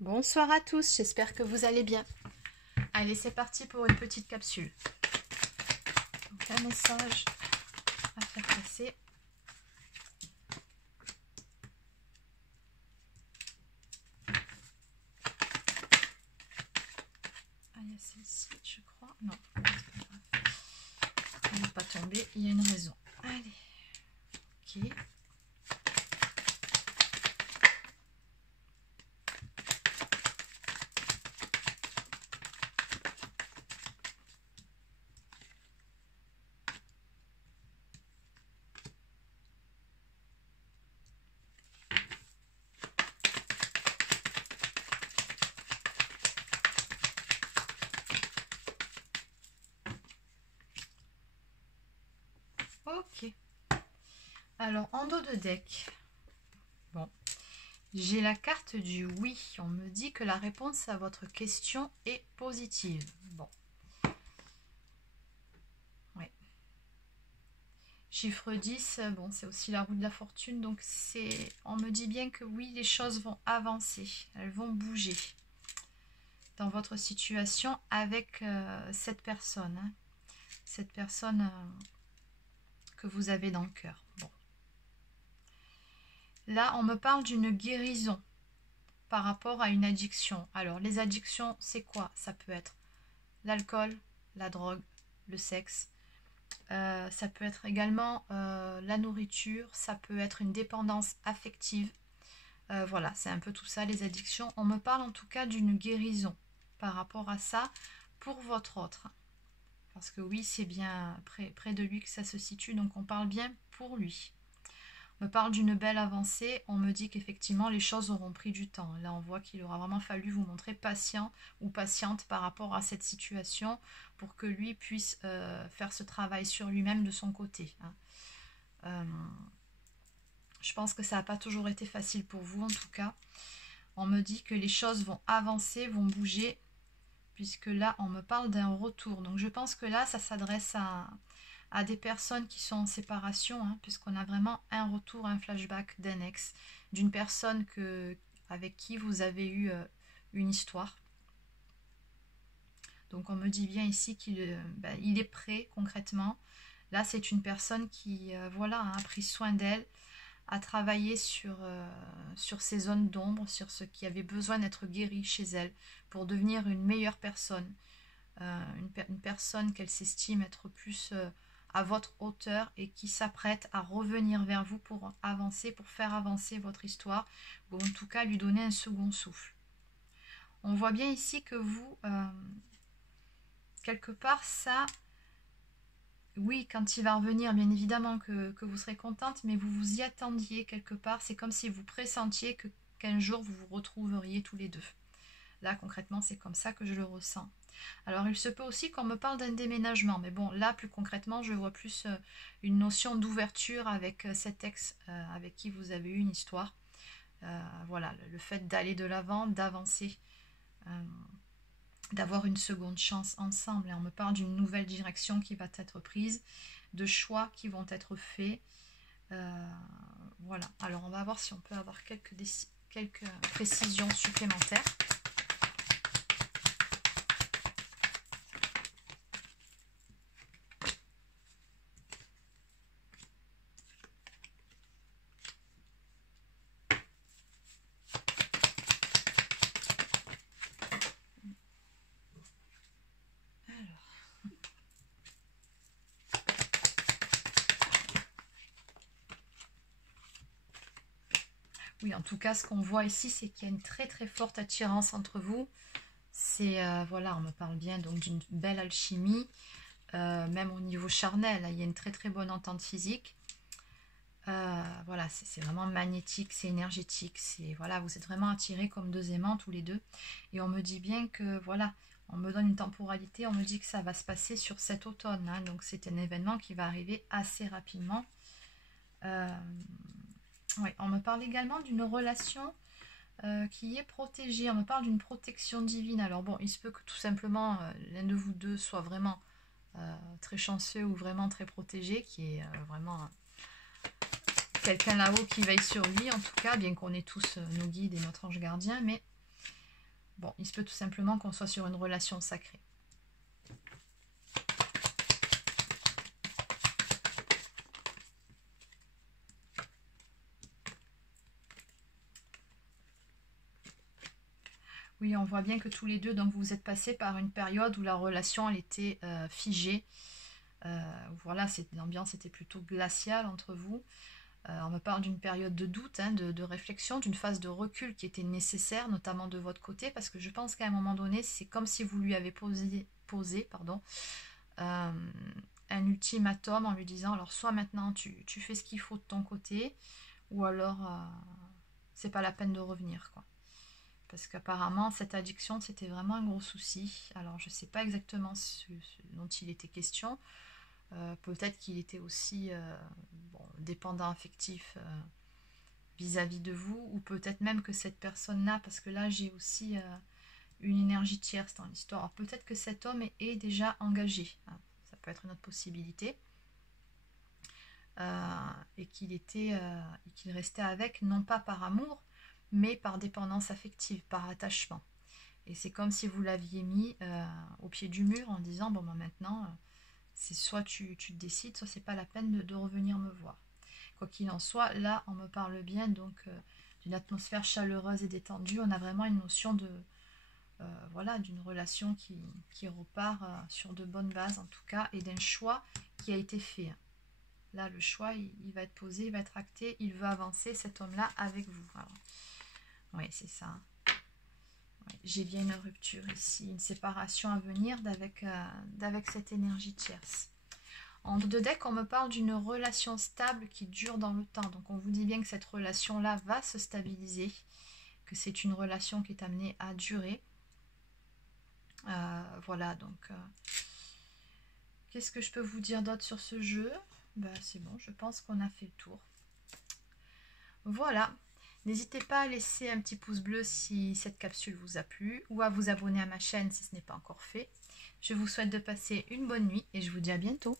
Bonsoir à tous, j'espère que vous allez bien. Allez, c'est parti pour une petite capsule. Donc, un message à faire passer. Ah, il y a celle-ci, je crois. Non, c'est pas grave. Elle n'est pas tombée, il y a une raison. Allez, ok. Ok. Alors, en dos de deck, bon, j'ai la carte du oui. On me dit que la réponse à votre question est positive. Bon. Ouais. Chiffre 10, bon, c'est aussi la roue de la fortune. Donc, on me dit bien que oui, les choses vont avancer. Elles vont bouger dans votre situation avec cette personne. Hein. Cette personne que vous avez dans le cœur. Bon. Là, on me parle d'une guérison par rapport à une addiction. Alors, les addictions, c'est quoi? Ça peut être l'alcool, la drogue, le sexe. Ça peut être également la nourriture. Ça peut être une dépendance affective. Voilà, c'est un peu tout ça, les addictions. On me parle en tout cas d'une guérison par rapport à ça pour votre autre. Parce que oui, c'est bien près de lui que ça se situe, donc on parle bien pour lui. On me parle d'une belle avancée, on me dit qu'effectivement les choses auront pris du temps. Là on voit qu'il aura vraiment fallu vous montrer patient ou patiente par rapport à cette situation pour que lui puisse faire ce travail sur lui-même de son côté. Hein. Je pense que ça n'a pas toujours été facile pour vous en tout cas. On me dit que les choses vont avancer, vont bouger, puisque là on me parle d'un retour. Donc je pense que là ça s'adresse à des personnes qui sont en séparation, hein, puisqu'on a vraiment un retour, un flashback d'un ex, d'une personne avec qui vous avez eu une histoire. Donc on me dit bien ici qu'il est prêt concrètement. Là c'est une personne qui voilà, a pris soin d'elle, a travaillé sur ces zones d'ombre, sur ce qui avait besoin d'être guéri chez elle pour devenir une meilleure personne, une personne qu'elle s'estime être plus à votre hauteur et qui s'apprête à revenir vers vous pour avancer, pour faire avancer votre histoire, ou en tout cas lui donner un second souffle. On voit bien ici que vous, quelque part, ça, oui, quand il va revenir, bien évidemment que vous serez contente, mais vous vous y attendiez quelque part. C'est comme si vous pressentiez qu'un jour vous vous retrouveriez tous les deux. Là, concrètement, c'est comme ça que je le ressens. Alors, il se peut aussi qu'on me parle d'un déménagement. Mais bon, là, plus concrètement, je vois plus une notion d'ouverture avec cet ex avec qui vous avez eu une histoire. Voilà, le fait d'aller de l'avant, d'avancer, d'avoir une seconde chance ensemble. Et on me parle d'une nouvelle direction qui va être prise, de choix qui vont être faits. Voilà. Alors, on va voir si on peut avoir quelques précisions supplémentaires. Oui, en tout cas, ce qu'on voit ici, c'est qu'il y a une très très forte attirance entre vous. C'est, voilà, on me parle bien donc d'une belle alchimie, même au niveau charnel, là, il y a une très très bonne entente physique. Voilà, c'est vraiment magnétique, c'est énergétique, voilà, vous êtes vraiment attirés comme deux aimants tous les deux. Et on me dit bien que, voilà, on me donne une temporalité, on me dit que ça va se passer sur cet automne. Hein, donc c'est un événement qui va arriver assez rapidement. Oui, on me parle également d'une relation qui est protégée. On me parle d'une protection divine. Alors bon, il se peut que tout simplement l'un de vous deux soit vraiment très chanceux ou vraiment très protégé, qui est vraiment quelqu'un là-haut qui veille sur lui, en tout cas, bien qu'on ait tous nos guides et notre ange gardien. Mais Bon, il se peut tout simplement qu'on soit sur une relation sacrée. Oui, on voit bien que tous les deux, donc vous êtes passés par une période où la relation elle était figée. Voilà, l'ambiance était plutôt glaciale entre vous. On me parle d'une période de doute, hein, de réflexion, d'une phase de recul qui était nécessaire, notamment de votre côté, parce que je pense qu'à un moment donné, c'est comme si vous lui avez posé un ultimatum en lui disant, alors soit maintenant tu fais ce qu'il faut de ton côté, ou alors c'est pas la peine de revenir, quoi. Parce qu'apparemment, cette addiction, c'était vraiment un gros souci. Alors, je ne sais pas exactement ce dont il était question. Peut-être qu'il était aussi dépendant affectif vis-à-vis de vous. Ou peut-être même que cette personne-là, parce que là, j'ai aussi une énergie tierce dans l'histoire. Alors, peut-être que cet homme est déjà engagé. Hein. Ça peut être une autre possibilité. Et qu'il restait avec, non pas par amour, mais par dépendance affective, par attachement. Et c'est comme si vous l'aviez mis au pied du mur en disant, bon, ben maintenant, c'est soit tu te décides, soit c'est pas la peine de revenir me voir. Quoi qu'il en soit, là, on me parle bien donc d'une atmosphère chaleureuse et détendue. On a vraiment une notion de voilà, d'une relation qui repart sur de bonnes bases en tout cas, et d'un choix qui a été fait. Là, le choix, il va être posé, il va être acté, il veut avancer, cet homme-là, avec vous. Oui, c'est ça. Ouais, j'ai bien une rupture ici, une séparation à venir d'avec cette énergie tierce. En deux decks, on me parle d'une relation stable qui dure dans le temps. Donc, on vous dit bien que cette relation-là va se stabiliser, que c'est une relation qui est amenée à durer. Voilà, donc... qu'est-ce que je peux vous dire d'autre sur ce jeu? Ben, c'est bon, je pense qu'on a fait le tour. Voilà. N'hésitez pas à laisser un petit pouce bleu si cette capsule vous a plu ou à vous abonner à ma chaîne si ce n'est pas encore fait. Je vous souhaite de passer une bonne nuit et je vous dis à bientôt.